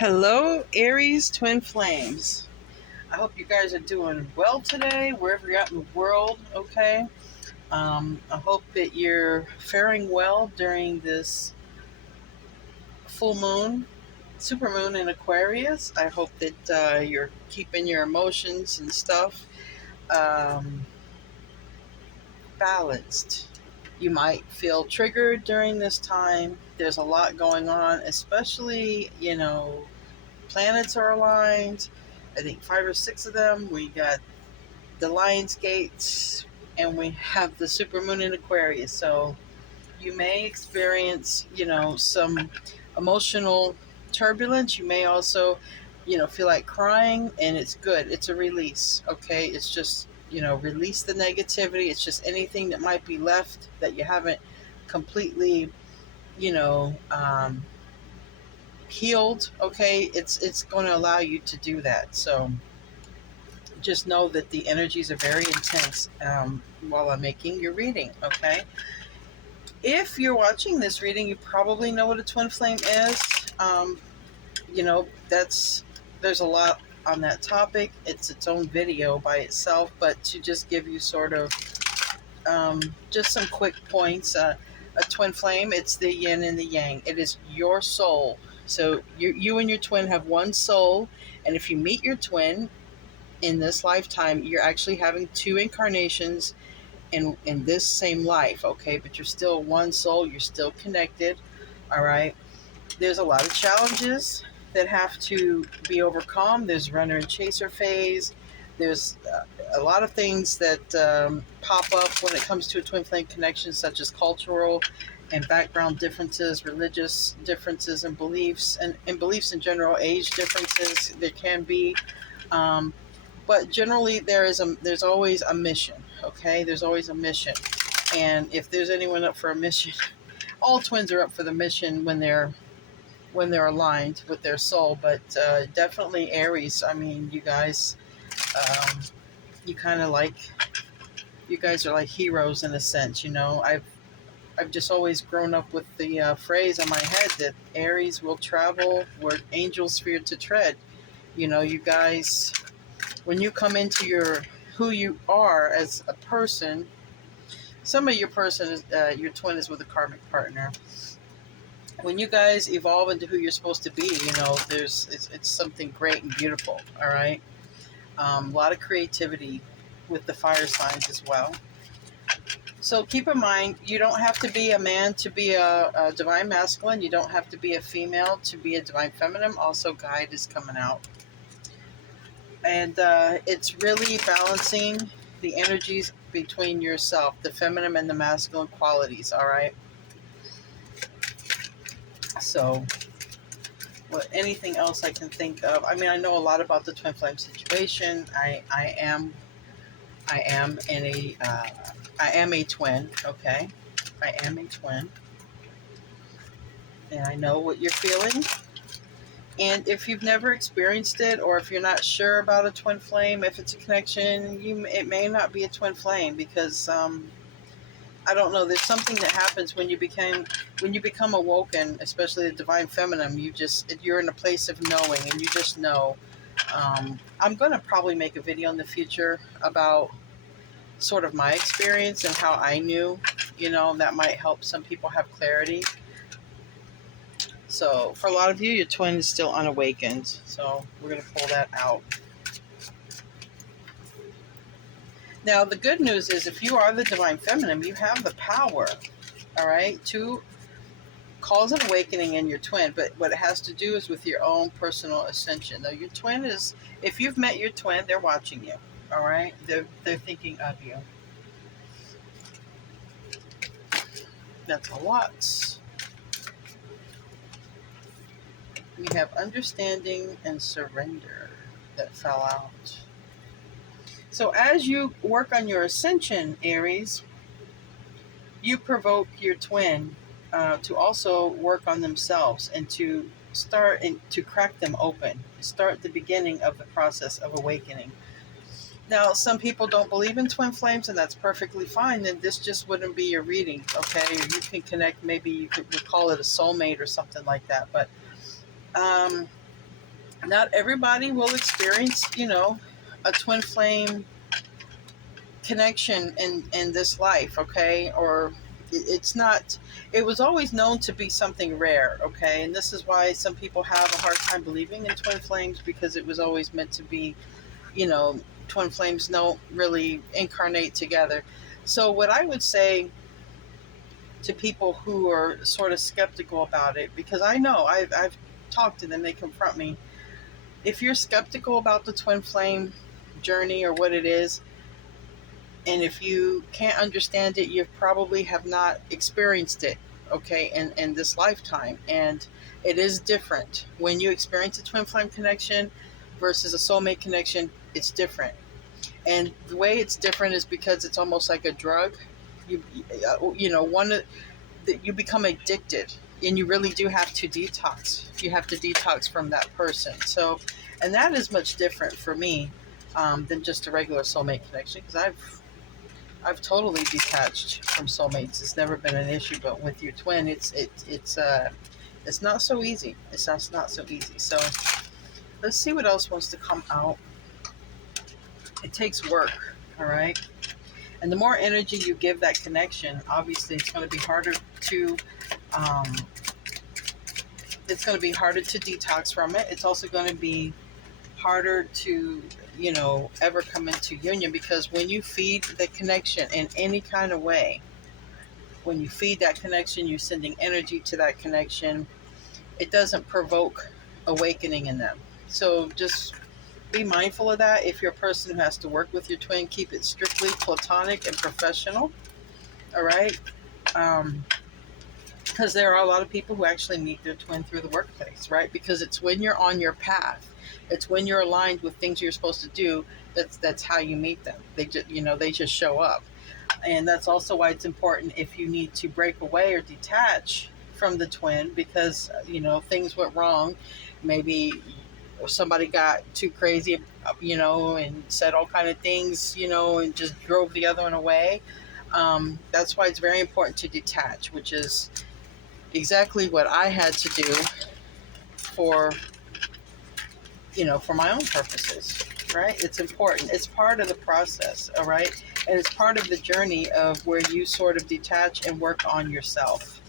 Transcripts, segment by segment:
Hello, Aries twin flames. I hope you guys are doing well today, wherever you're at in the world. Okay. I hope that you're faring well during this full moon, super moon in Aquarius. I hope that you're keeping your emotions and stuff um, balanced. You might feel triggered during this time. There's a lot going on, especially, planets are aligned. I think five or six of them. We got the Lion's Gates and we have the supermoon in Aquarius. So you may experience, some emotional turbulence. You may also, feel like crying, and it's good. It's a release. Okay. It's just, release the negativity. It's just anything that might be left that you haven't completely, you know, um, healed. Okay. It's going to allow you to do that. So just know that the energies are very intense while I'm making your reading. Okay. If you're watching this reading, you probably know what a twin flame is. Um, that's there's a lot on that topic. It's its own video by itself, but to just give you sort of just some quick points. A twin flame, it's the yin and the yang. It is your soul. So you and your twin have one soul, and if you meet your twin in this lifetime, you're actually having two incarnations in this same life. Okay, but you're still one soul. You're still connected. All right. There's a lot of challenges that have to be overcome. There's runner and chaser phase. There's a lot of things that pop up when it comes to a twin flame connection, such as cultural and background differences, religious differences, and beliefs, and beliefs in general, age differences. There can be, but generally there's always a mission. Okay, there's always a mission, and if there's anyone up for a mission, all twins are up for the mission when they're aligned with their soul. But definitely Aries. I mean, you guys, um, you kind of like you guys are like heroes in a sense. I've just always grown up with the phrase in my head that Aries will travel where angels fear to tread. You guys, when you come into who you are as a person, some of your person is your twin is with a karmic partner. When you guys evolve into who you're supposed to be, it's something great and beautiful. All right, a lot of creativity with the fire signs as well. So keep in mind, you don't have to be a man to be a divine masculine. You don't have to be a female to be a divine feminine. Also, guide is coming out. And it's really balancing the energies between yourself, the feminine and the masculine qualities, all right? So, anything else I can think of? I mean, I know a lot about the twin flame situation. I am a twin, okay? I am a twin. And I know what you're feeling. And if you've never experienced it, or if you're not sure about a twin flame, if it's a connection, it may not be a twin flame, because I don't know. There's something that happens when you become awoken, especially the divine feminine. You're in a place of knowing, and you just know. I'm going to probably make a video in the future about sort of my experience and how I knew. That might help some people have clarity. So for a lot of you, your twin is still unawakened. So we're going to pull that out. Now, the good news is, if you are the divine feminine, you have the power, all right, to cause an awakening in your twin. But what it has to do is with your own personal ascension. Now, your twin is, if you've met your twin, they're watching you, all right? They're thinking of you. That's a lot. We have understanding and surrender that fell out. So as you work on your ascension, Aries, you provoke your twin to also work on themselves and to start and to crack them open. Start the beginning of the process of awakening. Now, some people don't believe in twin flames, and that's perfectly fine. Then this just wouldn't be your reading, okay? Or you can connect, maybe you could call it a soulmate or something like that. But Not everybody will experience, a twin flame connection in this life, okay? Or it's not, it was always known to be something rare, okay? And this is why some people have a hard time believing in twin flames, because it was always meant to be, you know, twin flames don't really incarnate together. So what I would say to people who are sort of skeptical about it, because I know I've talked to them, they confront me. If you're skeptical about the twin flame journey or what it is, and if you can't understand it, you probably have not experienced it, okay, in this lifetime. And it is different when you experience a twin flame connection versus a soulmate connection. It's different, and the way it's different is because it's almost like a drug. One that you become addicted, and you really do have to detox. You have to detox from that person. So, and that is much different for me than just a regular soulmate connection, because I've totally detached from soulmates. It's never been an issue, but with your twin, it's not so easy. It's just not so easy. So let's see what else wants to come out. It takes work, all right. And the more energy you give that connection, obviously, it's going to be harder to um, detox from it. It's also going to be harder to ever come into union, because when you feed the connection in any kind of way, when you feed that connection, you're sending energy to that connection. It doesn't provoke awakening in them. So just be mindful of that. If you're a person who has to work with your twin, keep it strictly platonic and professional. All right. Because there are a lot of people who actually meet their twin through the workplace, right? Because it's when you're on your path, it's when you're aligned with things you're supposed to do. That's how you meet them. They just show up. And that's also why it's important, if you need to break away or detach from the twin because things went wrong, maybe somebody got too crazy, and said all kind of things, and just drove the other one away. That's why it's very important to detach, which is exactly what I had to do for for my own purposes, right? It's important. It's part of the process, all right? And it's part of the journey of where you sort of detach and work on yourself.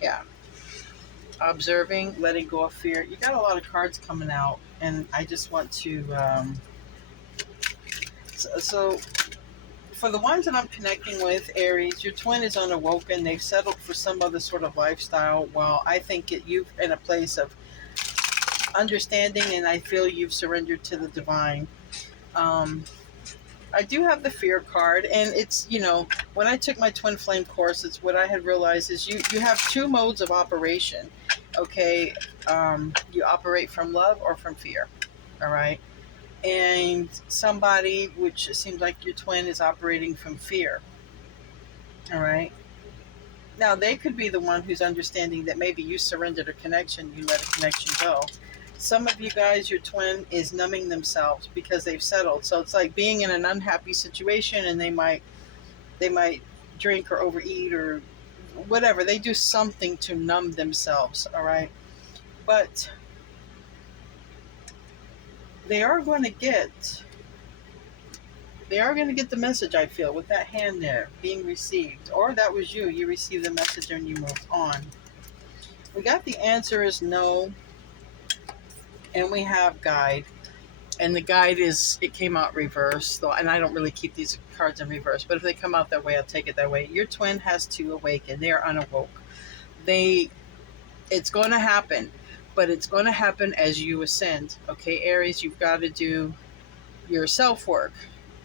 Yeah. Observing, letting go of fear. You got a lot of cards coming out, and I just want to so for the ones that I'm connecting with, Aries, your twin is unawoken. They've settled for some other sort of lifestyle. Well, I think you've in a place of understanding, and I feel you've surrendered to the divine. I do have the fear card, and it's when I took my twin flame course, it's what I had realized is you have two modes of operation. Okay, you operate from love or from fear. All right, and somebody, which it seems like your twin, is operating from fear. All right. Now, they could be the one who's understanding that maybe you surrendered a connection, you let a connection go. Some of you guys, your twin is numbing themselves because they've settled. So it's like being in an unhappy situation, and they might drink or overeat or whatever. They do something to numb themselves, all right? But they are going to get the message, I feel, with that hand there being received. Or that was you. You received the message and you moved on. We got the answer is no. And we have guide. And the guide it came out reverse, though, and I don't really keep these cards in reverse, but if they come out that way, I'll take it that way. Your twin has to awaken. They are unawoke. It's going to happen, but it's going to happen as you ascend. Okay, Aries, you've got to do your self-work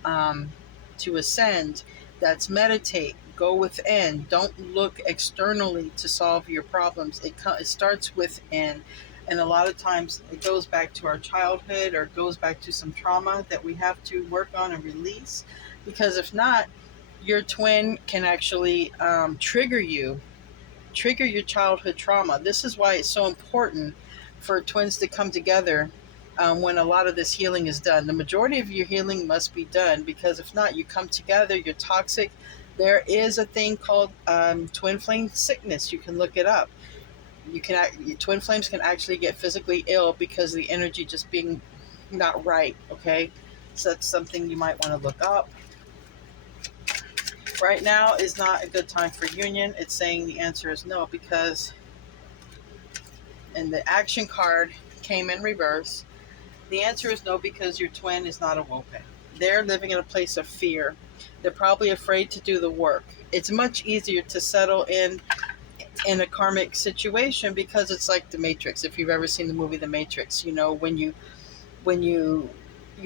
to ascend. That's meditate. Go within. Don't look externally to solve your problems. It starts within. And a lot of times it goes back to our childhood, or it goes back to some trauma that we have to work on and release. Because if not, your twin can actually trigger your childhood trauma. This is why it's so important for twins to come together when a lot of this healing is done. The majority of your healing must be done, because if not, you come together, you're toxic. There is a thing called twin flame sickness. You can look it up. Your twin flames can actually get physically ill because of the energy just being not right. Okay, so that's something you might want to look up. Right now is not a good time for union. It's saying the answer is no, because, and the action card came in reverse. The answer is no, because your twin is not awoken. They're living in a place of fear. They're probably afraid to do the work. It's much easier to settle in a karmic situation because it's like the Matrix. If you've ever seen the movie The Matrix, you know, when you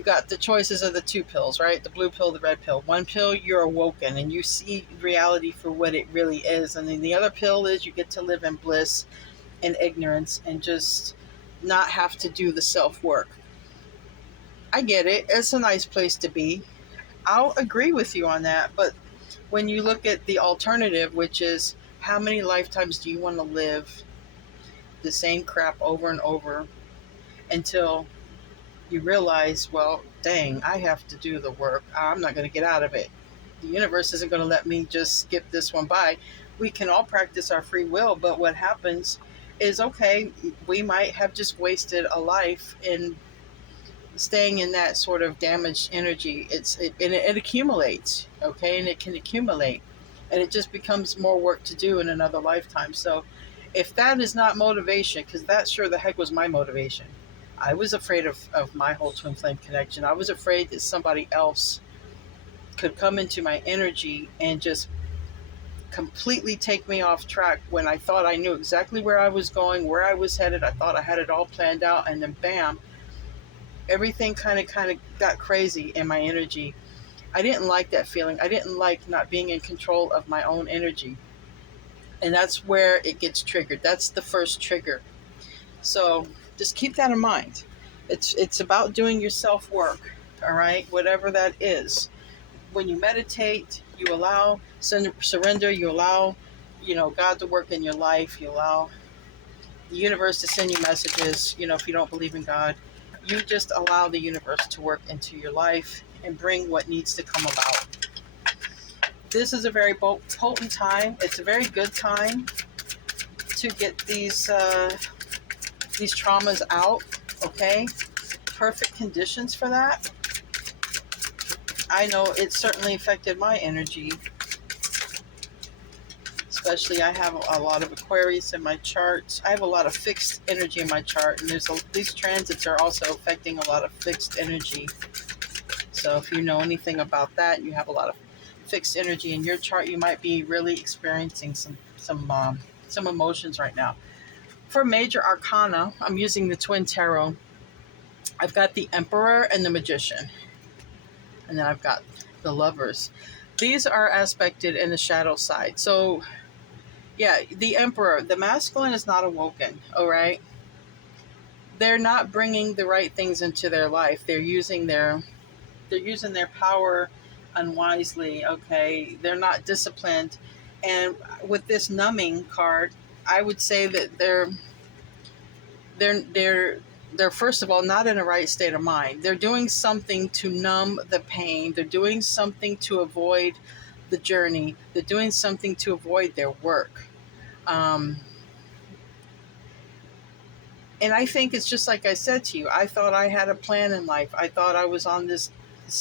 got the choices of the two pills, right? The blue pill, the red pill. One pill, you're awoken and you see reality for what it really is. And then the other pill is you get to live in bliss and ignorance and just not have to do the self work. I get it. It's a nice place to be. I'll agree with you on that. But when you look at the alternative, which is how many lifetimes do you want to live the same crap over and over until you realize, well, dang, I have to do the work. I'm not going to get out of it. The universe isn't going to let me just skip this one by. We can all practice our free will, but what happens is, okay, we might have just wasted a life in staying in that sort of damaged energy. It accumulates, okay, and it can accumulate, and it just becomes more work to do in another lifetime. So if that is not motivation, because that sure the heck was my motivation. I was afraid of my whole twin flame connection. I was afraid that somebody else could come into my energy and just completely take me off track when I thought I knew exactly where I was going, where I was headed. I thought I had it all planned out, and then bam, everything kind of got crazy in my energy. I didn't like that feeling. I didn't like not being in control of my own energy. And that's where it gets triggered. That's the first trigger. So just keep that in mind. It's about doing your self-work, all right? Whatever that is. When you meditate, you allow surrender, you allow, God to work in your life, you allow the universe to send you messages, if you don't believe in God. You just allow the universe to work into your life and bring what needs to come about. This is a very potent time. It's a very good time to get these traumas out, okay? Perfect conditions for that. I know it certainly affected my energy. Especially, I have a lot of Aquarius in my chart. I have a lot of fixed energy in my chart, and these transits are also affecting a lot of fixed energy. So if you know anything about that, you have a lot of fixed energy in your chart, you might be really experiencing some emotions right now. For major arcana, I'm using the Twin Tarot. I've got the Emperor and the Magician. And then I've got the Lovers. These are aspected in the shadow side. So, yeah, the Emperor, the masculine is not awoken, all right? They're not bringing the right things into their life. They're using their power unwisely, okay? They're not disciplined. And with this numbing card, I would say that they're first of all not in a right state of mind. They're doing something to numb the pain. They're doing something to avoid the journey. They're doing something to avoid their work. And I think it's just like I said to you. I thought I had a plan in life. I thought I was on this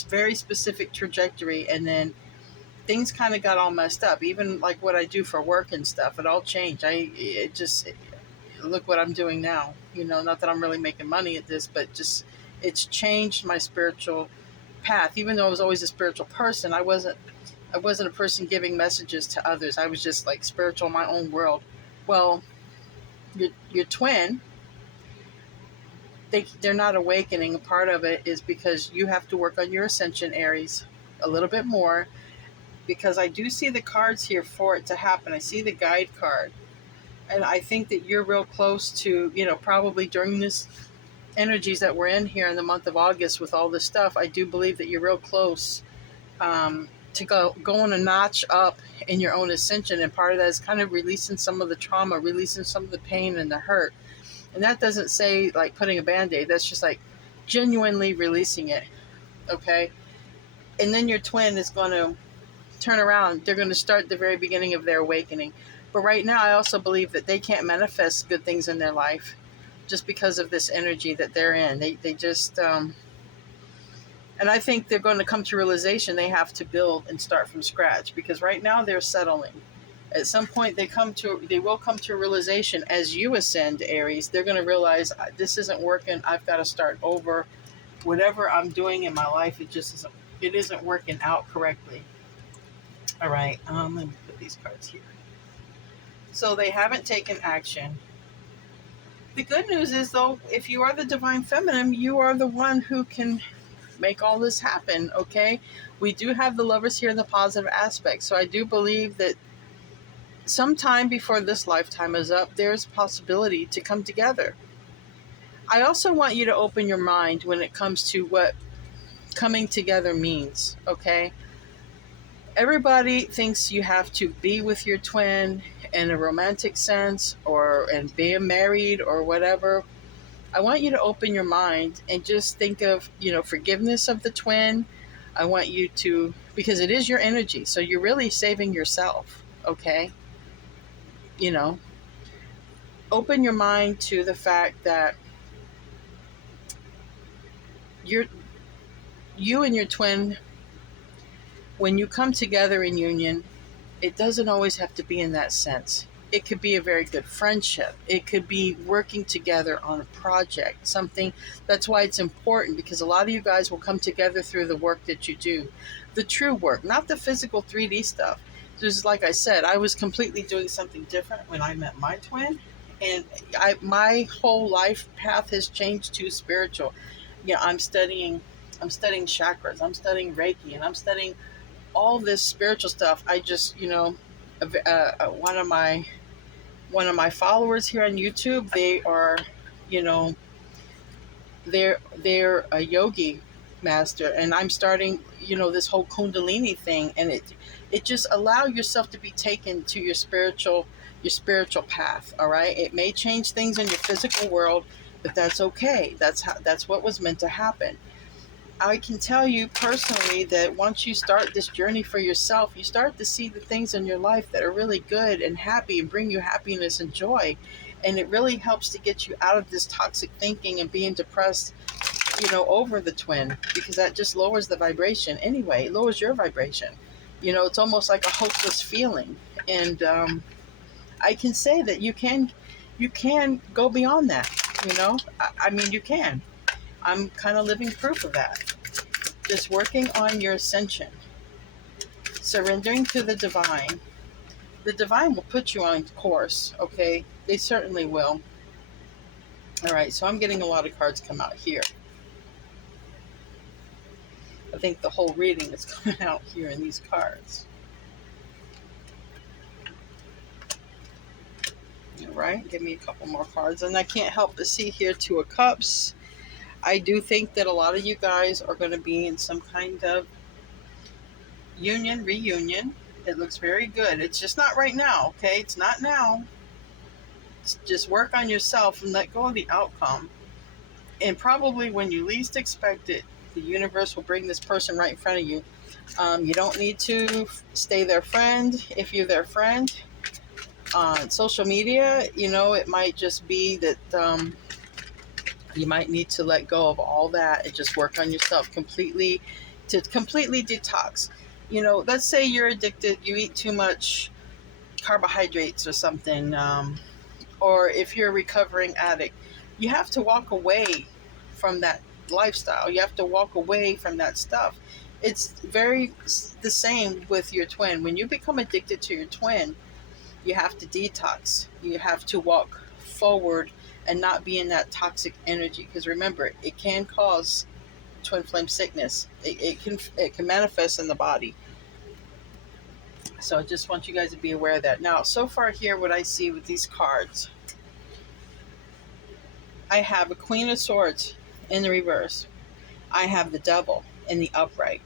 very specific trajectory, and then things kind of got all messed up. Even like what I do for work and stuff, it all changed. Look what I'm doing now. Not that I'm really making money at this, but just it's changed my spiritual path. Even though I was always a spiritual person, I wasn't a person giving messages to others. I was just like spiritual in my own world. Well, your twin, they're not awakening. Part of it is because you have to work on your ascension, Aries, a little bit more, because I do see the cards here for it to happen. I see the guide card. And I think that you're real close to, probably during this energies that we're in here in the month of August with all this stuff, I do believe that you're real close to going a notch up in your own ascension. And part of that is kind of releasing some of the trauma, releasing some of the pain and the hurt. And that doesn't say like putting a Band-Aid. That's just like genuinely releasing it, okay? And then your twin is going to turn around. They're going to start the very beginning of their awakening. But right now, I also believe that they can't manifest good things in their life just because of this energy that they're in. They just, and I think they're going to come to realization they have to build and start from scratch, because right now they're settling. At some point, they will come to a realization as you ascend, Aries. They're going to realize this isn't working. I've got to start over. Whatever I'm doing in my life, it isn't working out correctly. All right, let me put these cards here. So they haven't taken action. The good news is, though, if you are the divine feminine, you are the one who can make all this happen, okay? We do have the Lovers here in the positive aspect, so I do believe that sometime before this lifetime is up, there's a possibility to come together. I also want you to open your mind when it comes to what coming together means, okay? Everybody thinks you have to be with your twin in a romantic sense and being married or whatever. I want you to open your mind and just think of, forgiveness of the twin. I want you to, because it is your energy, so you're really saving yourself, okay? Open your mind to the fact that you and your twin, when you come together in union, it doesn't always have to be in that sense. It could be a very good friendship. It could be working together on a project, something. That's why it's important, because a lot of you guys will come together through the work that you do. The true work, not the physical 3D stuff. Just like I said, I was completely doing something different when I met my twin. And my whole life path has changed to spiritual. I'm studying chakras, I'm studying Reiki, and I'm studying all this spiritual stuff. I just, one of my followers here on YouTube, they are, they're a yogi master, and I'm starting, this whole Kundalini thing, and it just allow yourself to be taken to your spiritual path. All right, it may change things in your physical world, but that's okay. That's what was meant to happen. I can tell you personally that once you start this journey for yourself, you start to see the things in your life that are really good and happy and bring you happiness and joy. And it really helps to get you out of this toxic thinking and being depressed, over the twin, because that just lowers the vibration anyway. It lowers your vibration. It's almost like a hopeless feeling. And I can say that you can go beyond that. I mean, you can. I'm kind of living proof of that. Just working on your ascension, surrendering to the divine. The divine will put you on course, okay? They certainly will. All right, so I'm getting a lot of cards come out here. I think the whole reading is coming out here in these cards. All right, give me a couple more cards. And I can't help but see here Two of Cups. I do think that a lot of you guys are going to be in some kind of reunion. It looks very good. It's just not right now, okay? It's not now. Just work on yourself and let go of the outcome. And probably when you least expect it, the universe will bring this person right in front of you. You don't need to stay their friend if you're their friend. On social media, it might just be that you might need to let go of all that and just work on yourself completely detox. Let's say you're addicted, you eat too much carbohydrates or something, or if you're a recovering addict, you have to walk away from that lifestyle. You have to walk away from that stuff. It's very the same with your twin. When you become addicted to your twin, you have to detox. You have to walk forward and not be in that toxic energy, because remember, it can cause twin flame sickness. It can manifest in the body. So I just want you guys to be aware of that. Now, so far here, what I see with these cards, I have a Queen of Swords in the reverse. I have the Devil in the upright.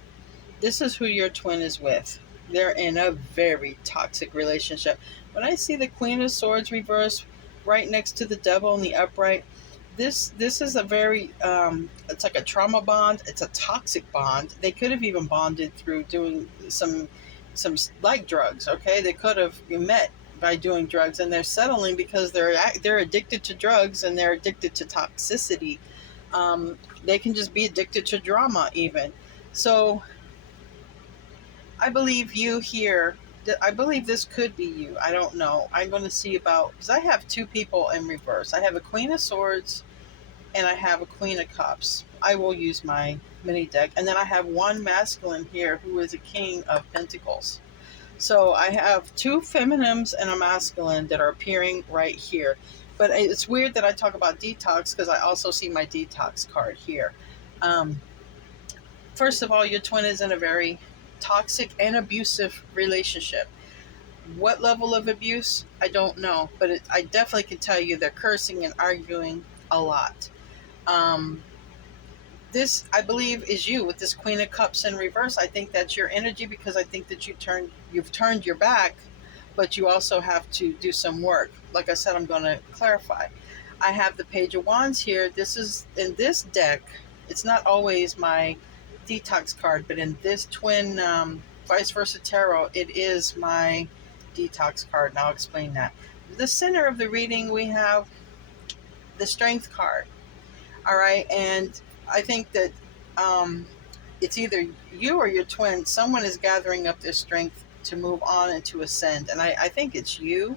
This is who your twin is with. They're in a very toxic relationship. When I see the Queen of Swords reverse right next to the Devil in the upright, this is a very it's like a trauma bond. It's a toxic bond. They could have even bonded through doing some like drugs, okay? They could have met by doing drugs, and they're settling because they're addicted to drugs and they're addicted to toxicity. They can just be addicted to drama even. So I believe you here. I believe this could be you. I don't know. I'm going to see about, because I have two people in reverse. I have a Queen of Swords and I have a Queen of Cups. I will use my mini deck. And then I have one masculine here who is a King of Pentacles. So I have two feminines and a masculine that are appearing right here. But it's weird that I talk about detox because I also see my detox card here. First of all, your twin is in a very toxic and abusive relationship. What level of abuse? I don't know. But I definitely can tell you they're cursing and arguing a lot. This, I believe, is you with this Queen of Cups in reverse. I think that's your energy because I think that you've turned your back, but you also have to do some work. Like I said, I'm going to clarify. I have the Page of Wands here. This is in this deck. It's not always my detox card, but in this twin vice versa tarot, it is my detox card, and I'll explain that. The center of the reading, we have the Strength card. All right, and I think that it's either you or your twin. Someone is gathering up their strength to move on and to ascend, and I think it's you,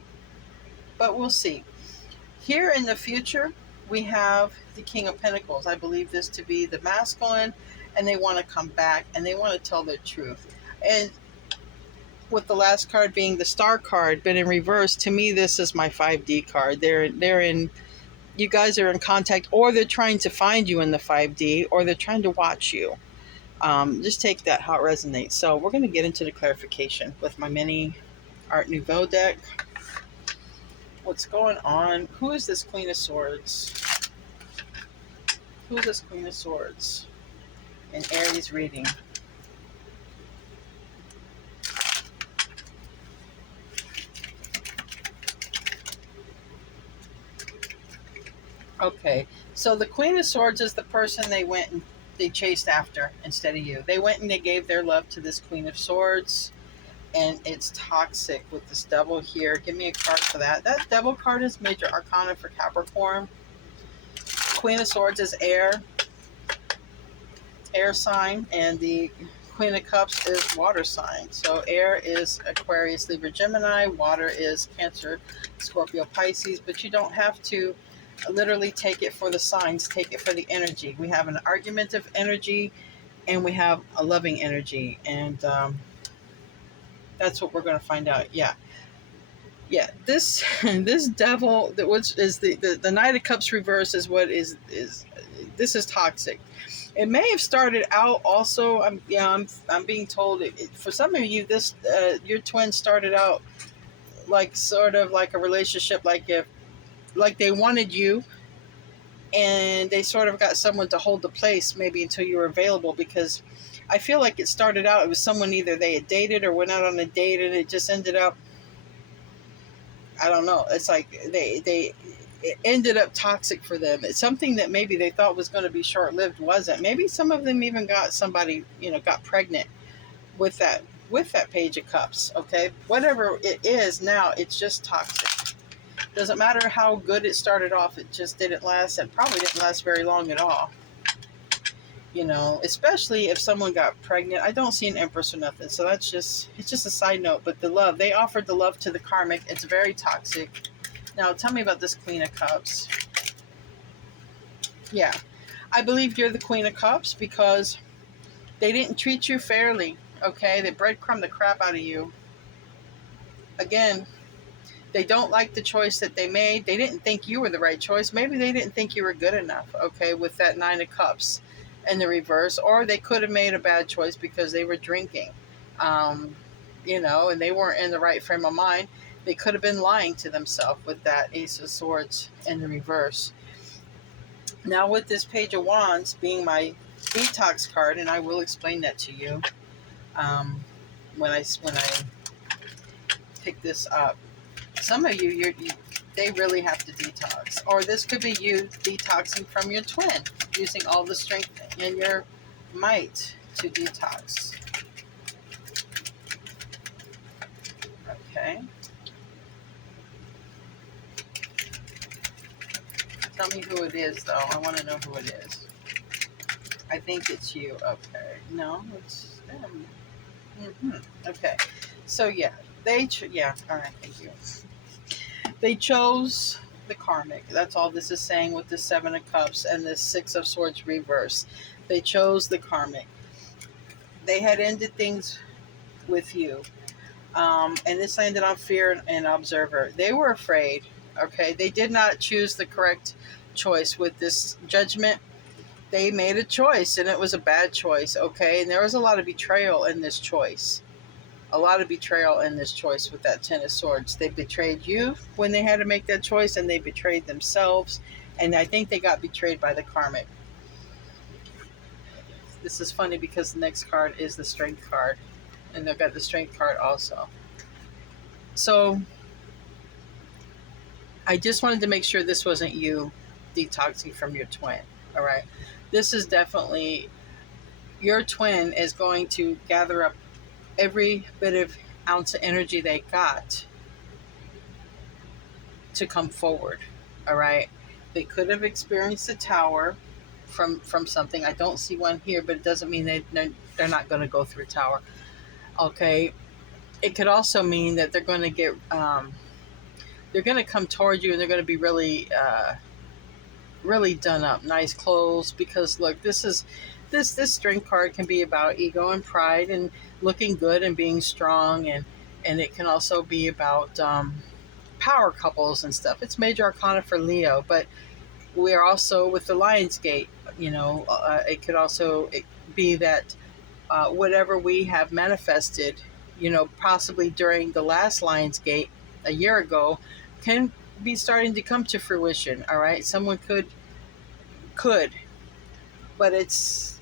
but we'll see. Here in the future, we have the King of Pentacles. I believe this to be the masculine, and they want to come back, and they want to tell their truth. And with the last card being the Star card, but in reverse, to me, this is my 5D card. They're in... You guys are in contact, or they're trying to find you in the 5D, or they're trying to watch you. Just take that how it resonates. So we're going to get into the clarification with my mini Art Nouveau deck. What's going on? Who is this Queen of Swords? Who is this Queen of Swords in Aries reading? Okay, so the Queen of Swords is the person they chased after instead of you. They went and they gave their love to this Queen of Swords, and it's toxic with this Devil here. Give me a card for that. That Devil card is Major Arcana for Capricorn. Queen of Swords is air sign, and the Queen of Cups is water sign. So air is Aquarius, Libra, Gemini. Water is Cancer, Scorpio, Pisces. But you don't have to literally take it for the signs, take it for the energy. We have an argumentative energy and we have a loving energy, and that's what we're going to find out. Yeah, this Devil, which is the Knight of Cups reverse, is what is this is toxic. It may have started out also, I'm being told for some of you, this your twin started out like sort of like a relationship, like they wanted you, and they sort of got someone to hold the place maybe until you were available, because I feel like it started out, it was someone either they had dated or went out on a date, and it just ended up, I don't know, it's like it ended up toxic for them. It's something that maybe they thought was going to be short-lived, wasn't. Maybe some of them even got somebody, got pregnant with that Page of Cups. Okay, whatever it is now, it's just toxic. Doesn't matter how good it started off, it just didn't last, and probably didn't last very long at all. Especially if someone got pregnant. I don't see an Empress or nothing, so it's just a side note. But the love, they offered the love to the karmic. It's very toxic. Now, tell me about this Queen of Cups. Yeah, I believe you're the Queen of Cups because they didn't treat you fairly, okay? They breadcrumbed the crap out of you. Again, they don't like the choice that they made. They didn't think you were the right choice. Maybe they didn't think you were good enough, okay, with that Nine of Cups in the reverse. Or they could have made a bad choice because they were drinking, and they weren't in the right frame of mind. They could have been lying to themselves with that Ace of Swords in the reverse. Now with this Page of Wands being my detox card, and I will explain that to you when I pick this up. Some of you, they really have to detox. Or this could be you detoxing from your twin, using all the strength in your might to detox. Okay. tell me who it is, though. I want to know who it is. I think it's you. Okay. No, it's them. Okay. So, yeah. Yeah. All right. Thank you. They chose the karmic. That's all this is saying with the Seven of Cups and the Six of Swords reverse. They chose the karmic. They had ended things with you. And this landed on fear and observer. They were afraid. Okay. They did not choose the correct choice with this judgment. They made a choice, and it was a bad choice. Okay. And there was a lot of betrayal in this choice. A lot of betrayal in this choice with that Ten of Swords. They betrayed you when they had to make that choice, and they betrayed themselves. And I think they got betrayed by the karmic. This is funny because the next card is the Strength card. And they've got the Strength card also. So I just wanted to make sure this wasn't you detoxing from your twin. All right. This is definitely, your twin is going to gather up every bit of ounce of energy they got to come forward. All right. They could have experienced a tower from something. I don't see one here, but it doesn't mean they're not going to go through a tower. Okay. It could also mean that they're going to get, they're going to come toward you, and they're going to be really, really done up, nice clothes, because look, this Strength card can be about ego and pride and looking good and being strong, and it can also be about power couples and stuff. It's major arcana for Leo, but we're also with the Lion's Gate. It could also be that whatever we have manifested, possibly during the last Lion's Gate a year ago, can be starting to come to fruition. All right, someone could, but it's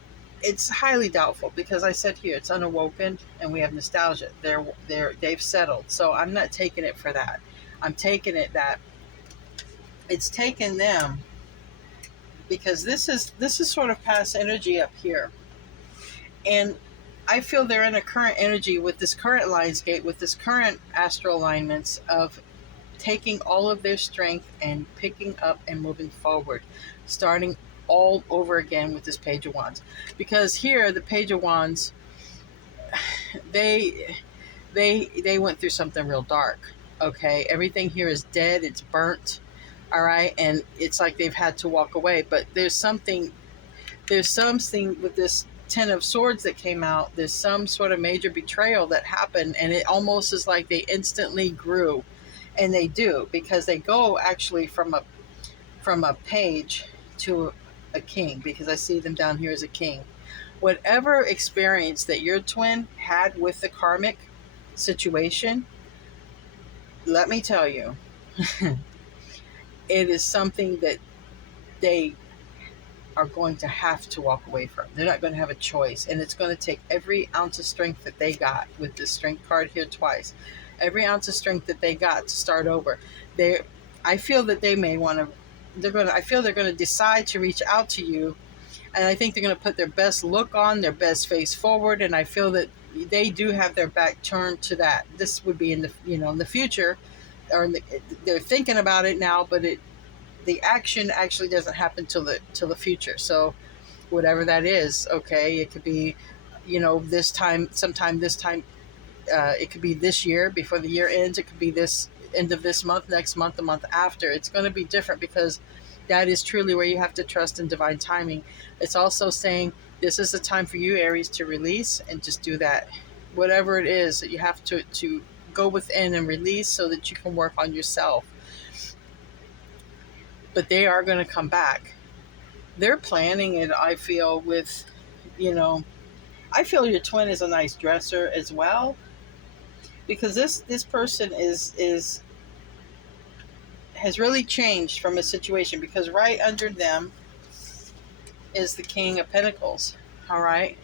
highly doubtful, because I said here it's unawoken, and we have nostalgia. They've settled. So I'm not taking it for that. I'm taking it that it's taken them, because this is sort of past energy up here, and I feel they're in a current energy with this current Lion's Gate, with this current astral alignments of taking all of their strength and picking up and moving forward, starting all over again with this Page of Wands. Because here, the Page of Wands, they went through something real dark. Okay, everything here is dead, it's burnt. All right, and it's like they've had to walk away. But there's something with this Ten of Swords that came out. There's some sort of major betrayal that happened, and it almost is like they instantly grew. And they do, because they go actually from a page to a king, because I see them down here as a king. Whatever experience that your twin had with the karmic situation, let me tell you, it is something that they are going to have to walk away from. They're not going to have a choice, and it's going to take every ounce of strength that they got with this Strength card here twice. Every ounce of strength that they got to start over. I feel that they may want to. I feel they're going to decide to reach out to you, and I think they're going to put their best look on, their best face forward, and I feel that they do have their back turned to that. This would be in the future, or they're thinking about it now, but the action actually doesn't happen till the future. So whatever that is, okay, it could be, sometime this time. It could be this year before the year ends. It could be this end of this month, next month, the month after. It's going to be different, because that is truly where you have to trust in divine timing. It's also saying this is the time for you, Aries, to release and just do that. Whatever it is that you have to go within and release, so that you can work on yourself. But they are going to come back. They're planning it, I feel, with, I feel your twin is a nice dresser as well. Because this person has really changed from a situation, because right under them is the King of Pentacles. All right,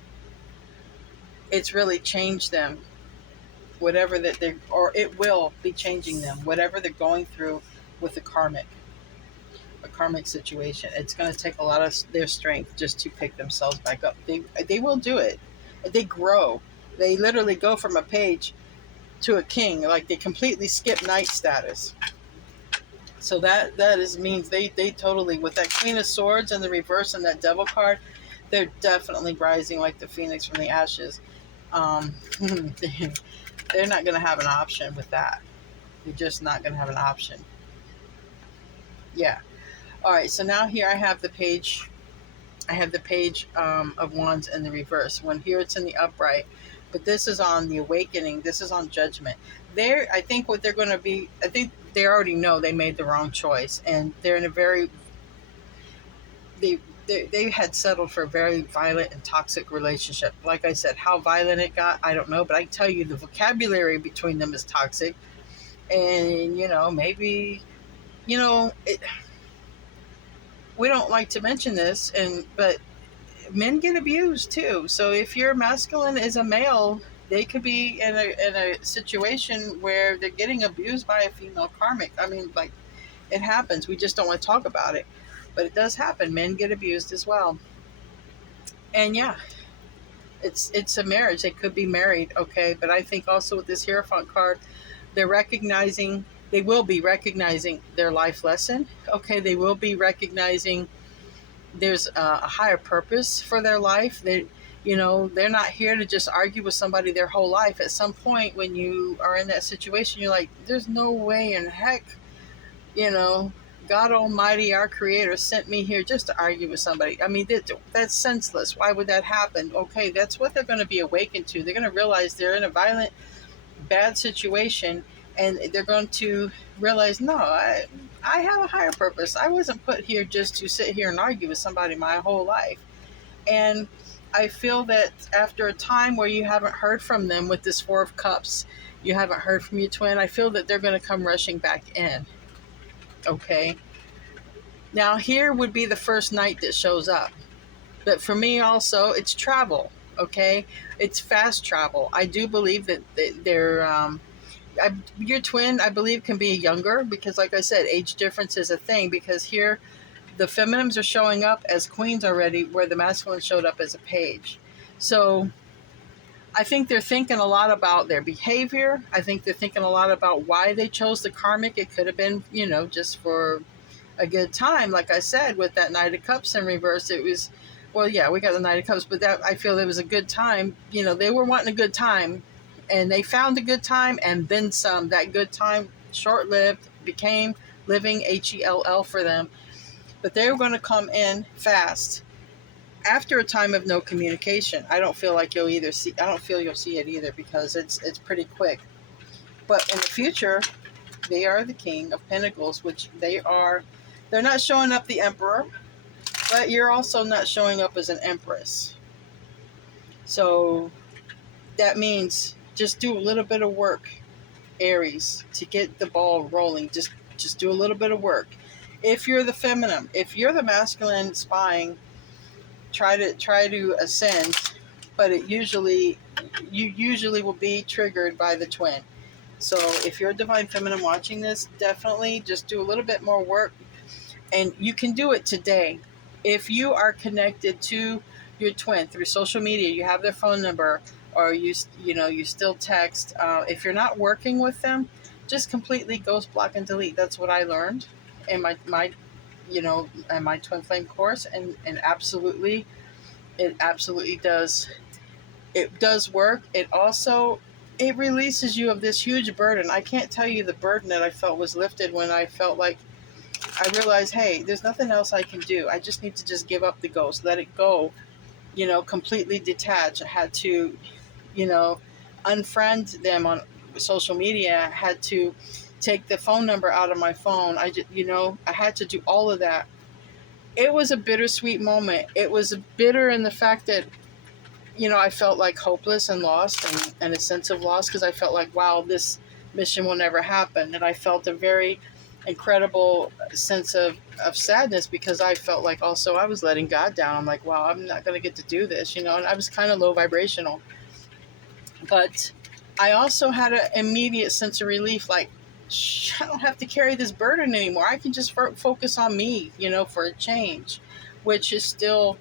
it's really changed them. Whatever that it will be changing them. Whatever they're going through with a karmic situation, it's going to take a lot of their strength just to pick themselves back up. They will do it. They grow. They literally go from a page to a king, like they completely skip knight status. So that is means they totally, with that Queen of Swords and the reverse and that Devil card, they're definitely rising like the phoenix from the ashes. Um, they're not going to have an option with that. You're just not going to have an option. Yeah. All right. So now here I have the page. I have the page of wands in the reverse. When here it's in the upright, but this is on the awakening. This is on judgment. There, I think what they're going to be. I think they already know they made the wrong choice, and they're in a very they. They had settled for a very violent and toxic relationship. Like I said, how violent it got, I don't know. But I can tell you the vocabulary between them is toxic. And, maybe, it, we don't like to mention this, but men get abused too. So if your masculine is a male, they could be in a situation where they're getting abused by a female karmic. I mean, like, it happens. We just don't want to talk about it, but it does happen. Men get abused as well. And yeah, it's a marriage. They could be married, okay. But I think also with this Hierophant card, they're recognizing. They will be recognizing their life lesson. Okay, they will be recognizing there's a higher purpose for their life. They're not here to just argue with somebody their whole life. At some point when you are in that situation, you're like, there's no way in heck, God Almighty, our creator, sent me here just to argue with somebody. I mean, that's senseless. Why would that happen? Okay, that's what they're going to be awakened to. They're going to realize they're in a violent, bad situation, and they're going to realize, no, I have a higher purpose. I wasn't put here just to sit here and argue with somebody my whole life. And I feel that after a time where you haven't heard from them with this Four of Cups, you haven't heard from your twin, I feel that they're going to come rushing back in. Okay. Now here would be the first night that shows up. But for me also, it's travel. Okay. It's fast travel. I do believe that they're, your twin, I believe, can be younger because, like I said, age difference is a thing. Because here, the feminines are showing up as queens already, where the masculine showed up as a page. So I think they're thinking a lot about their behavior. I think they're thinking a lot about why they chose the karmic. It could have been, just for a good time. Like I said, with that Knight of Cups in reverse, it was, well, yeah, we got the Knight of Cups, but that, I feel it was a good time. They were wanting a good time, and they found a good time and then some. That good time, short-lived, became living HELL for them. But they were going to come in fast after a time of no communication. I don't feel like you'll see it either, because it's pretty quick. But in the future, they are the King of Pentacles, which they're not showing up the Emperor, but you're also not showing up as an Empress. So that means just do a little bit of work, Aries, to get the ball rolling. Just do a little bit of work. If you're the feminine, if you're the masculine spying, try to ascend, but you usually will be triggered by the twin. So if you're a divine feminine watching this, definitely just do a little bit more work, and you can do it today. If you are connected to your twin through social media, you have their phone number, or you still text. If you're not working with them, just completely ghost, block, and delete. That's what I learned in my in my twin flame course, and absolutely, it absolutely does. It does work. It releases you of this huge burden. I can't tell you the burden that I felt was lifted when I felt like I realized, hey, there's nothing else I can do. I just need to just give up the ghost, let it go, completely detach. I had to, unfriend them on social media. I had to take the phone number out of my phone. I had to do all of that. It was a bittersweet moment. It was bitter in the fact that, I felt like hopeless and lost, and a sense of loss, because I felt like, wow, this mission will never happen. And I felt a very incredible sense of sadness, because I felt like also I was letting God down. I'm like, wow, I'm not going to get to do this, and I was kind of low vibrational. But I also had an immediate sense of relief, like, I don't have to carry this burden anymore. I can just focus on me, for a change, which is still,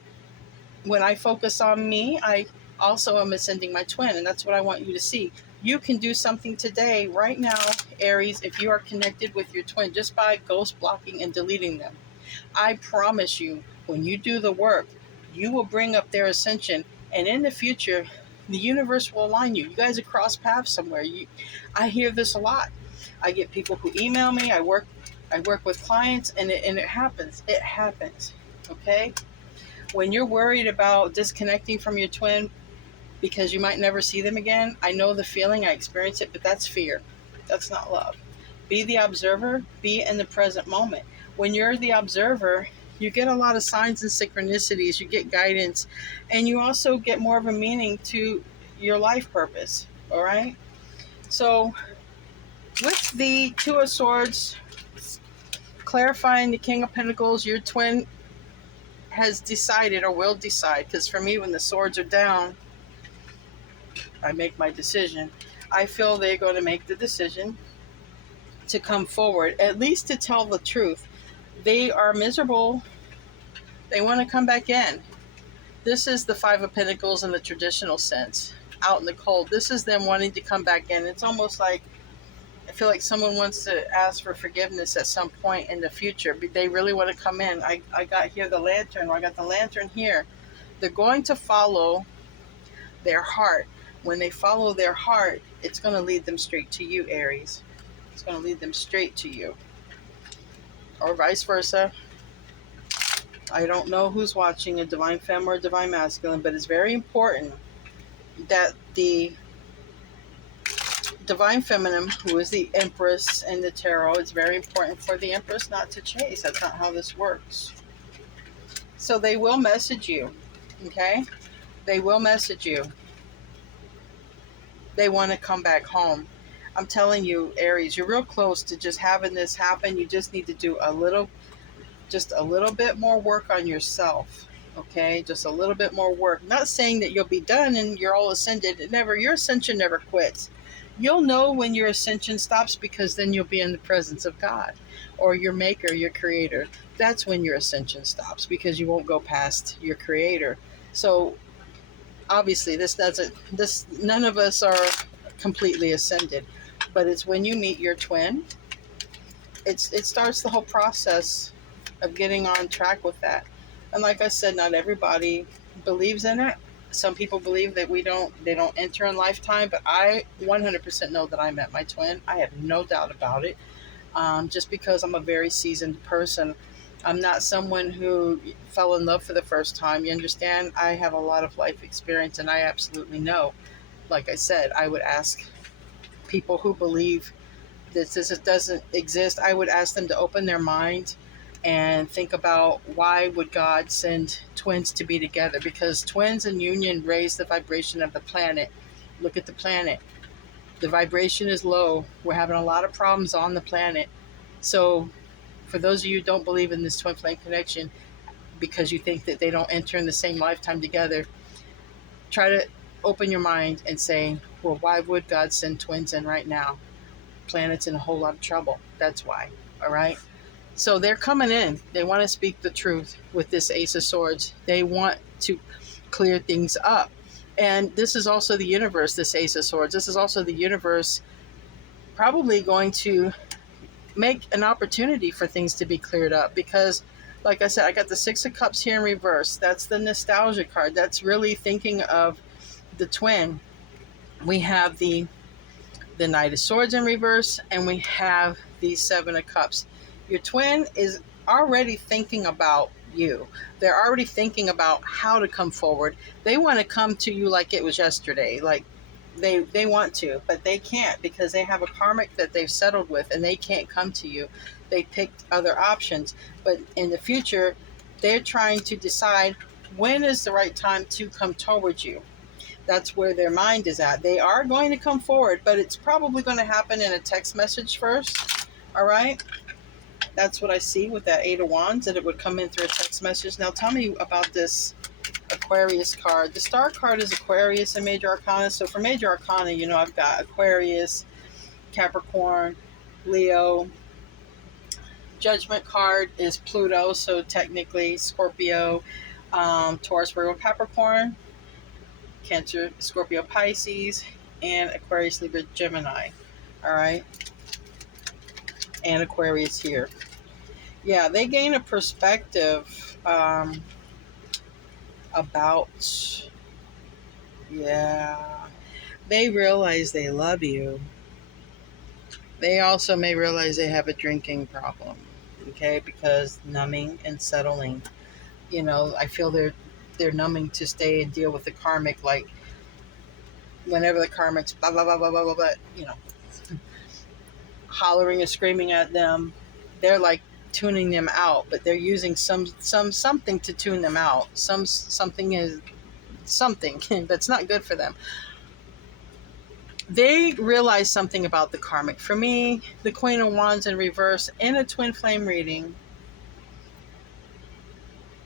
when I focus on me, I Also, I'm ascending my twin, and that's what I want you to see. You can do something today, right now, Aries, if you are connected with your twin, just by ghost blocking and deleting them. I promise you, when you do the work, you will bring up their ascension, and in the future, the universe will align you. You guys will cross paths somewhere. I hear this a lot. I get people who email me. I work with clients, and it happens. It happens. Okay. When you're worried about disconnecting from your twin because you might never see them again, I know the feeling. I experience it, but that's fear. That's not love. Be the observer. Be in the present moment. When you're the observer, you get a lot of signs and synchronicities. You get guidance, and you also get more of a meaning to your life purpose. All right. So with the Two of Swords, clarifying the King of Pentacles, your twin has decided or will decide, because for me, when the swords are down, I make my decision. I feel they're going to make the decision to come forward, at least to tell the truth. They are miserable. They want to come back in. This is the Five of Pentacles in the traditional sense, out in the cold. This is them wanting to come back in. It's almost like, I feel like someone wants to ask for forgiveness at some point in the future, but they really want to come in. I got here the lantern, or I got the lantern here. They're going to follow their heart. When they follow their heart, it's going to lead them straight to you, Aries. It's going to lead them straight to you. Or vice versa. I don't know who's watching, a divine femme or a divine masculine, but it's very important that the divine feminine, who is the Empress in the tarot, it's very important for the Empress not to chase. That's not how this works. So they will message you, okay? They will message you. They want to come back home. I'm telling you, Aries, you're real close to just having this happen. You just need to do just a little bit more work on yourself, okay? Just a little bit more work. Not saying that you'll be done and you're all ascended. Your ascension never quits. You'll know when your ascension stops, because then you'll be in the presence of God or your maker, your creator. That's when your ascension stops, because you won't go past your creator. So obviously none of us are completely ascended, but it's when you meet your twin, it starts the whole process of getting on track with that. And like I said, not everybody believes in it. Some people believe that they don't enter in lifetime, but I 100% know that I met my twin. I have no doubt about it. Just because I'm a very seasoned person, I'm not someone who fell in love for the first time. You understand? I have a lot of life experience, and I absolutely know. Like I said, I would ask people who believe that this doesn't exist, I would ask them to open their mind and think about, why would God send twins to be together? Because twins in union raise the vibration of the planet. Look at the planet. The vibration is low. We're having a lot of problems on the planet. So for those of you who don't believe in this twin flame connection, because you think that they don't enter in the same lifetime together, try to open your mind and say, well, why would God send twins in right now? Planet's in a whole lot of trouble. That's why. All right. So they're coming in. They want to speak the truth with this Ace of Swords. They want to clear things up. And this is also the universe, this Ace of Swords. This is also the universe probably going to make an opportunity for things to be cleared up, because, like I said, I got the Six of Cups here in reverse. That's the nostalgia card. That's really thinking of the twin. We have the Knight of Swords in reverse, and we have the Seven of Cups. Your twin is already thinking about you. They're already thinking about how to come forward. They want to come to you like it was yesterday. Like they want to, but they can't, because they have a karmic that they've settled with, and they can't come to you. They picked other options. But in the future, they're trying to decide when is the right time to come towards you. That's where their mind is at. They are going to come forward, but it's probably going to happen in a text message first. All right? That's what I see with that Eight of Wands, that it would come in through a text message. Now tell me about this Aquarius card. The Star card is Aquarius in Major Arcana. So for Major Arcana, I've got Aquarius, Capricorn, Leo. Judgment card is Pluto, so technically Scorpio, Taurus, Virgo, Capricorn. Cancer, Scorpio, Pisces, and Aquarius, Libra, Gemini. All right. And Aquarius here. Yeah, they gain a perspective about, yeah, they realize they love you. They also may realize they have a drinking problem, okay, because numbing and settling. I feel they're numbing to stay and deal with the karmic, like whenever the karmic's blah blah blah blah blah blah, blah, hollering and screaming at them, they're like tuning them out, but they're using something to tune them out. Something is something that's not good for them. They realize something about the karmic. For me, the Queen of Wands in reverse in a twin flame reading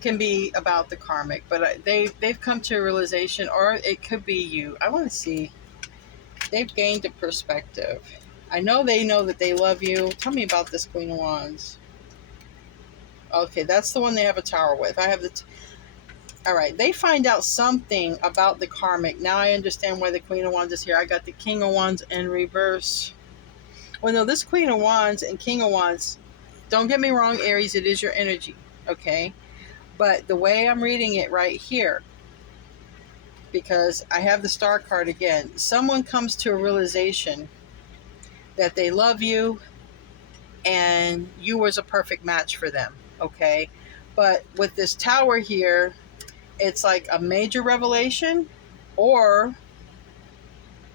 can be about the karmic, but they've come to a realization, or it could be you. I want to see. They've gained a perspective. I know they know that they love you. Tell me about this Queen of Wands. Okay, that's the one they have a tower with. I have the... All right, they find out something about the karmic. Now I understand why the Queen of Wands is here. I got the King of Wands in reverse. Well, no, this Queen of Wands and King of Wands, don't get me wrong, Aries, it is your energy, okay? But the way I'm reading it right here, because I have the Star card again, someone comes to a realization that they love you and you was a perfect match for them, okay? But with this Tower here, it's like a major revelation, or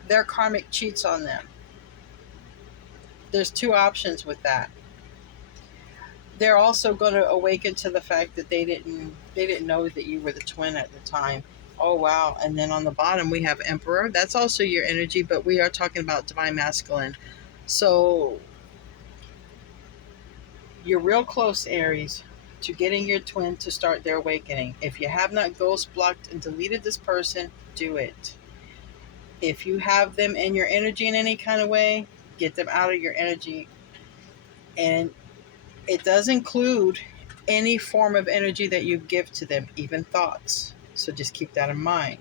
their karmic cheats on them. There's two options with that. They're also going to awaken to the fact that they didn't know that you were the twin at the time. Oh wow. And then on the bottom we have Emperor. That's also your energy, but we are talking about divine masculine. So you're real close, Aries, to getting your twin to start their awakening. If you have not ghost blocked and deleted this person, do it. If you have them in your energy in any kind of way, get them out of your energy. And it does include any form of energy that you give to them, even thoughts. So just keep that in mind.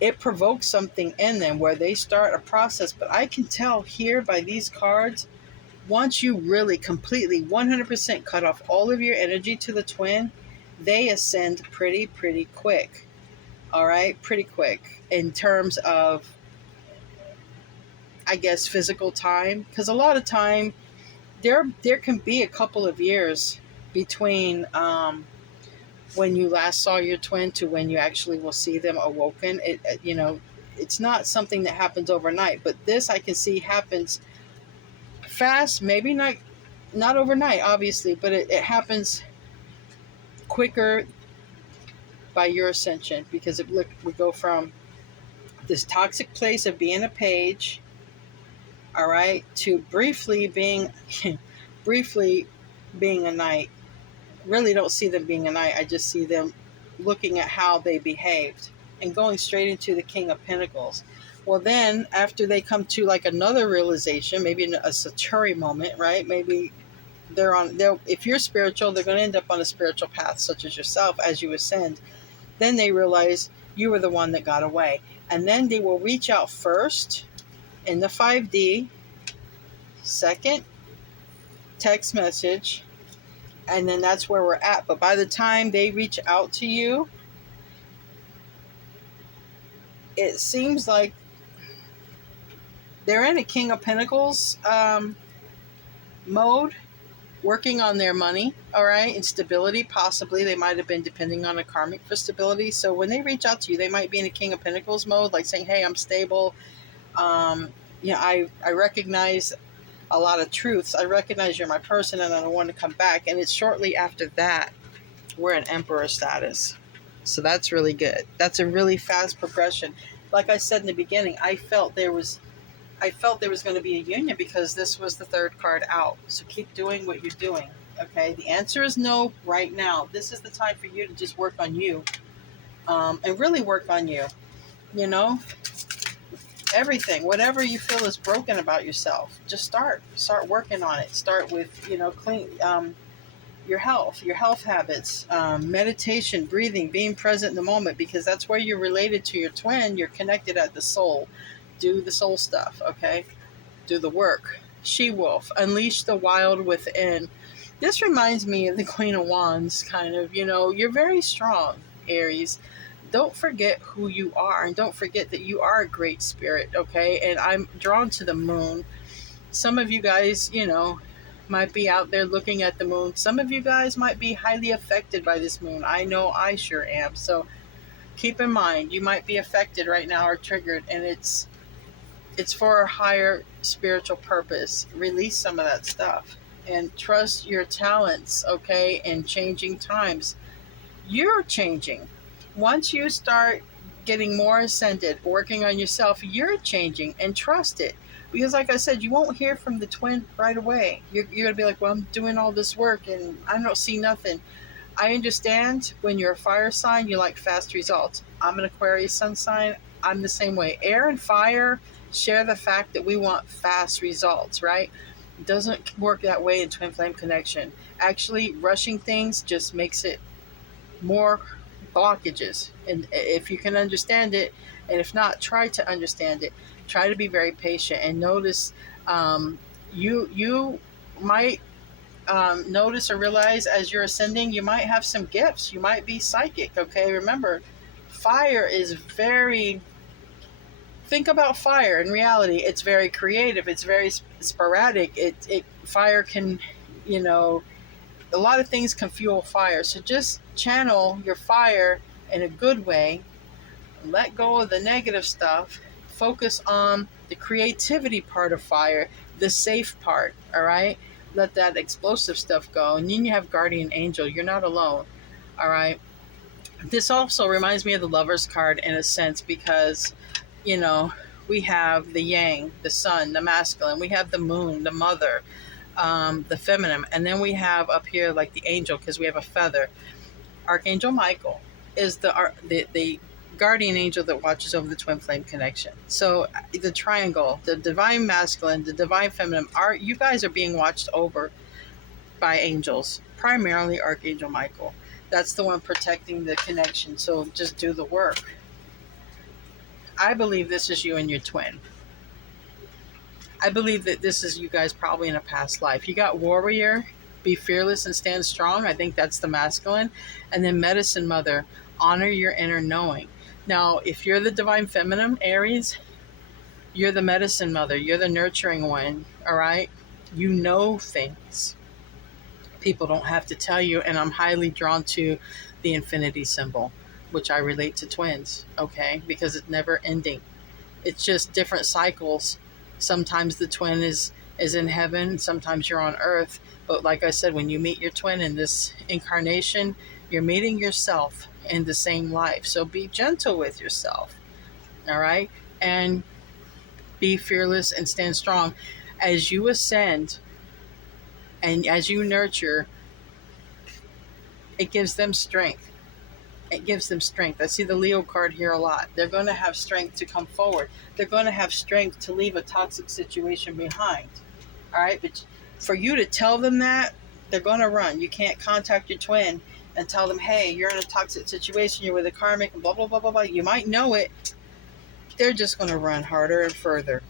It provokes something in them where they start a process. But I can tell here by these cards, once you really completely 100% cut off all of your energy to the twin, they ascend pretty quick. All right, pretty quick in terms of, I guess, physical time. Because a lot of time, there can be a couple of years between when you last saw your twin to when you actually will see them awoken. It's not something that happens overnight, but this I can see happens fast, maybe not overnight, obviously, but it happens quicker by your ascension, because we go from this toxic place of being a page, all right, to briefly being a knight. Really don't see them being a knight. I just see them looking at how they behaved and going straight into the King of Pentacles. Well, then after they come to like another realization, maybe a Satori moment, right? Maybe if you're spiritual, they're going to end up on a spiritual path, such as yourself, as you ascend. Then they realize you were the one that got away. And then they will reach out first in the 5D, second text message, and then that's where we're at. But by the time they reach out to you, it seems like they're in a King of Pentacles mode, working on their money, all right, and stability. Possibly they might have been depending on a karmic for stability. So when they reach out to you, they might be in a King of Pentacles mode, like saying, hey, I'm stable. I recognize a lot of truths. I recognize you're my person and I don't want to come back. And it's shortly after that we're in Emperor status. So that's really good. That's a really fast progression. Like I said in the beginning, I felt there was going to be a union because this was the third card out. So keep doing what you're doing. Okay. The answer is no right now. This is the time for you to just work on you, and really work on you. Everything, whatever you feel is broken about yourself, just start working on it. Start with, your health habits, meditation, breathing, being present in the moment, because that's where you're related to your twin. You're connected at the soul. Do the soul stuff, okay? Do the work. She wolf, unleash the wild within. This reminds me of the Queen of Wands, kind of. You're very strong, Aries. Don't forget who you are, and don't forget that you are a great spirit, okay? And I'm drawn to the moon. Some of you guys, might be out there looking at the moon. Some of you guys might be highly affected by this moon. I know I sure am. So keep in mind, you might be affected right now or triggered, and it's for a higher spiritual purpose. Release some of that stuff and trust your talents, okay? In changing times, you're changing. Once you start getting more ascended, working on yourself, you're changing, and trust it. Because like I said, you won't hear from the twin right away. You're going to be like, well, I'm doing all this work and I don't see nothing. I understand when you're a fire sign, you like fast results. I'm an Aquarius sun sign. I'm the same way. Air and fire share the fact that we want fast results, right? It doesn't work that way in twin flame connection. Actually, rushing things just makes it more blockages. And if you can understand it, and if not, try to understand it. Try to be very patient and notice. You might notice or realize as you're ascending, you might have some gifts. You might be psychic. Okay, remember, fire is very. Think about fire. In reality, it's very creative. It's very sporadic. Fire can, a lot of things can fuel fire. So just channel your fire in a good way. Let go of the negative stuff. Focus on the creativity part of fire, the safe part, all right? Let that explosive stuff go. And then you have guardian angel. You're not alone, all right? This also reminds me of the Lover's card in a sense because, we have the yang, the sun, the masculine. We have the moon, the mother, the feminine. And then we have up here like the angel because we have a feather. Archangel Michael is the guardian angel that watches over the twin flame connection. So the triangle, the divine masculine, the divine feminine, you guys are being watched over by angels, primarily Archangel Michael. That's the one protecting the connection. So just do the work. I believe this is you and your twin. I believe that this is you guys probably in a past life. You got warrior, be fearless and stand strong. I think that's the masculine. And then medicine mother, honor your inner knowing. Now, if you're the divine feminine, Aries, you're the medicine mother. You're the nurturing one, all right? You know things. People don't have to tell you, and I'm highly drawn to the infinity symbol, which I relate to twins, okay? Because it's never ending. It's just different cycles. Sometimes the twin is in heaven, sometimes you're on earth. But like I said, when you meet your twin in this incarnation, you're meeting yourself in the same life. So be gentle with yourself, all right? And be fearless and stand strong. As you ascend and as you nurture, it gives them strength. It gives them strength. I see the Leo card here a lot. They're going to have strength to come forward. They're going to have strength to leave a toxic situation behind, all right? But for you to tell them that, they're going to run. You can't contact your twin and tell them, hey, you're in a toxic situation, you're with a karmic, and blah, blah, blah, blah, blah. You might know it. They're just going to run harder and further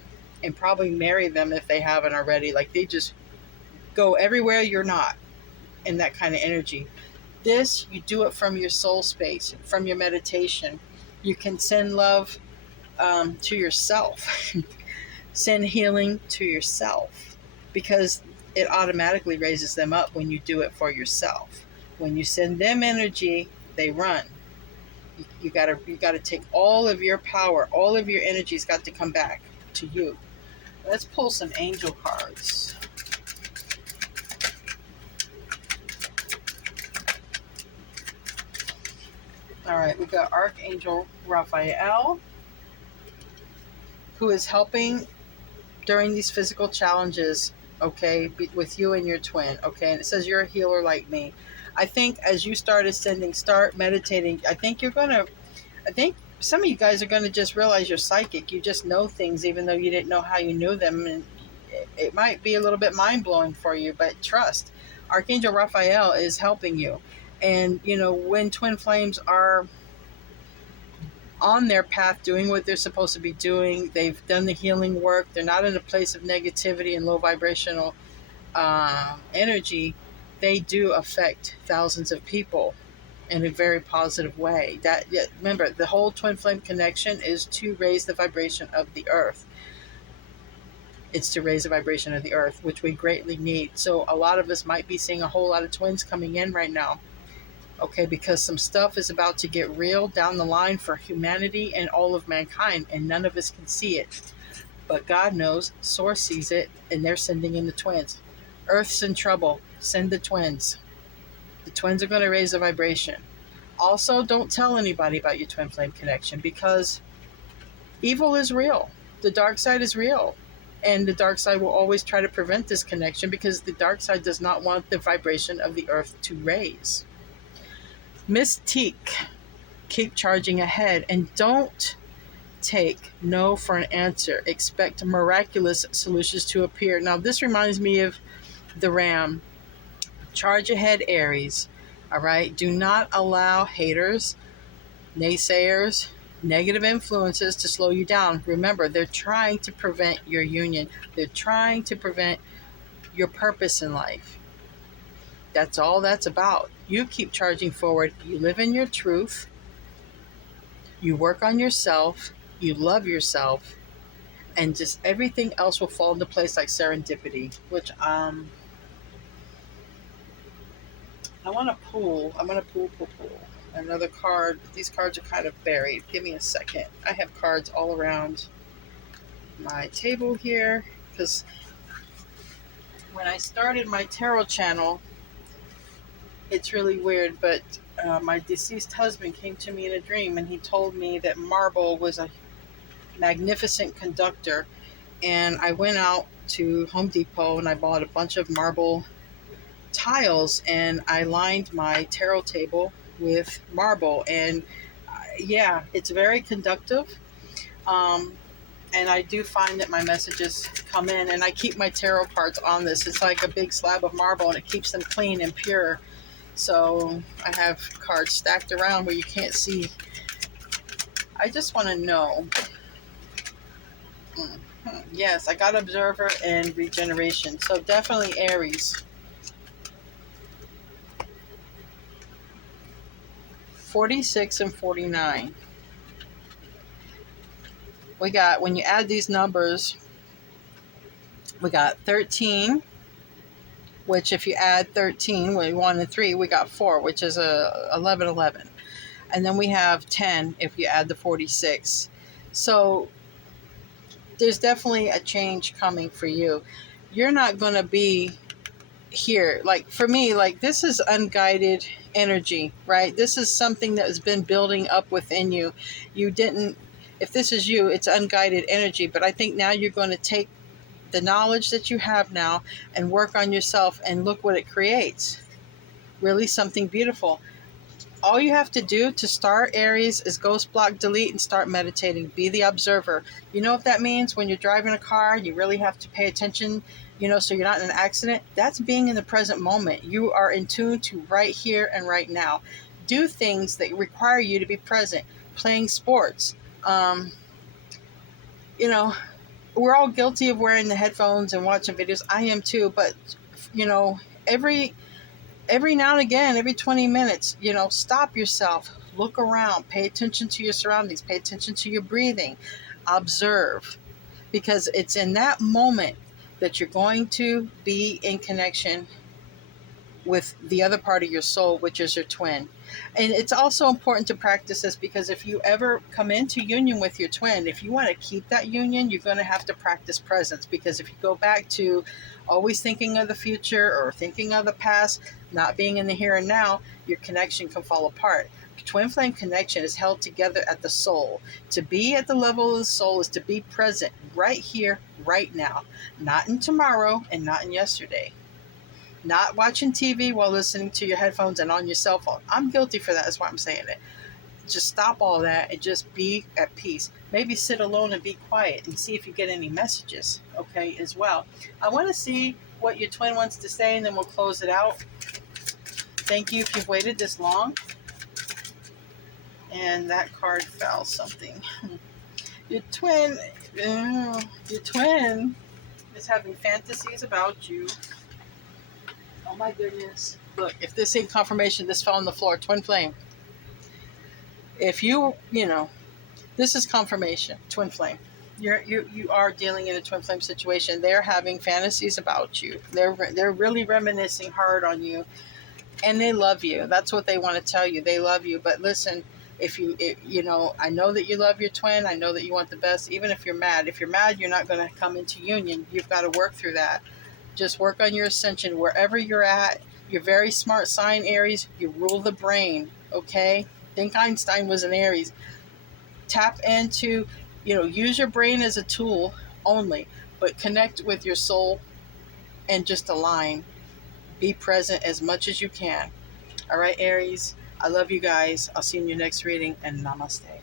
and probably marry them if they haven't already. Like they just go everywhere you're not in that kind of energy. This, you do it from your soul space, from your meditation. You can send love to yourself. Send healing to yourself because it automatically raises them up when you do it for yourself. When you send them energy, they run. You gotta take all of your power, all of your energy's got to come back to you. Let's pull some angel cards. All right, we got Archangel Raphael, who is helping during these physical challenges, okay, with you and your twin, okay? And it says you're a healer like me. I think as you start ascending, start meditating, I think some of you guys are going to just realize you're psychic. You just know things even though you didn't know how you knew them. And it might be a little bit mind-blowing for you, but trust. Archangel Raphael is helping you. And, when twin flames are on their path doing what they're supposed to be doing, they've done the healing work, they're not in a place of negativity and low vibrational energy, they do affect thousands of people in a very positive way. Remember, the whole twin flame connection is to raise the vibration of the earth. It's to raise the vibration of the earth, which we greatly need. So a lot of us might be seeing a whole lot of twins coming in right now. Okay, because some stuff is about to get real down the line for humanity and all of mankind, and none of us can see it. But God knows, Source sees it, and they're sending in the twins. Earth's in trouble. Send the twins. The twins are going to raise the vibration. Also, don't tell anybody about your twin flame connection, because evil is real. The dark side is real. And the dark side will always try to prevent this connection, because the dark side does not want the vibration of the earth to raise. Mystique, keep charging ahead, and don't take no for an answer. Expect miraculous solutions to appear. Now, this reminds me of the Ram. Charge ahead, Aries. All right? Do not allow haters, naysayers, negative influences to slow you down. Remember, they're trying to prevent your union. They're trying to prevent your purpose in life. That's all that's about. You keep charging forward. You live in your truth. You work on yourself. You love yourself. And just everything else will fall into place like serendipity, which I want to pull. I'm going to pull another card. These cards are kind of buried. Give me a second. I have cards all around my table here, because when I started my tarot channel, it's really weird, but my deceased husband came to me in a dream, and he told me that marble was a magnificent conductor. And I went out to Home Depot and I bought a bunch of marble tiles, and I lined my tarot table with marble. And yeah, it's very conductive. And I do find that my messages come in, and I keep my tarot cards on this. It's like a big slab of marble, and it keeps them clean and pure. So I have cards stacked around where you can't see. I just want to know. Yes, I got Observer and Regeneration. So definitely Aries. 46 and 49. We got, when you add these numbers, we got 13, which if you add 13, 1 and 3, we got 4, which is 11. And then we have 10 if you add the 46. So there's definitely a change coming for you. You're not going to be here. Like for me, like this is unguided energy, right? This is something that has been building up within you. If this is you, it's unguided energy. But I think now you're going to take the knowledge that you have now and work on yourself, and look what it creates. Really something beautiful. All you have to do to start, Aries, is ghost block, delete, and start meditating. Be the observer. You know what that means? When you're driving a car, you really have to pay attention, so you're not in an accident. That's being in the present moment. You are in tune to right here and right now. Do things that require you to be present. Playing sports. We're all guilty of wearing the headphones and watching videos. I am too, but, every now and again, every 20 minutes, stop yourself, look around, pay attention to your surroundings, pay attention to your breathing, observe, because it's in that moment that you're going to be in connection with the other part of your soul, which is your twin. And it's also important to practice this, because if you ever come into union with your twin, if you want to keep that union, you're going to have to practice presence. Because if you go back to always thinking of the future or thinking of the past, not being in the here and now, your connection can fall apart. Twin flame connection is held together at the soul. To be at the level of the soul is to be present right here, right now, not in tomorrow and not in yesterday. Not watching TV while listening to your headphones and on your cell phone. I'm guilty for that. That's why I'm saying it. just stop all that and just be at peace. Maybe sit alone and be quiet and see if you get any messages, okay, as well. I want to see what your twin wants to say, and then we'll close it out. Thank you if you've waited this long. And that card fell something. Your twin, your twin is having fantasies about you. Oh my goodness. Look, if this ain't confirmation, this fell on the floor. Twin flame. If you know, this is confirmation. Twin flame. You are dealing in a twin flame situation. They're having fantasies about you. They're really reminiscing hard on you, and they love you. That's what they want to tell you. They love you. But listen, if I know that you love your twin. I know that you want the best. Even if you're mad, you're not going to come into union. You've got to work through that. Just work on your ascension wherever you're at. You're very smart sign, Aries. You rule the brain. Okay. Think Einstein was an Aries. Tap into, use your brain as a tool only, but connect with your soul and just align. Be present as much as you can. All right, Aries. I love you guys. I'll see you in your next reading, and namaste.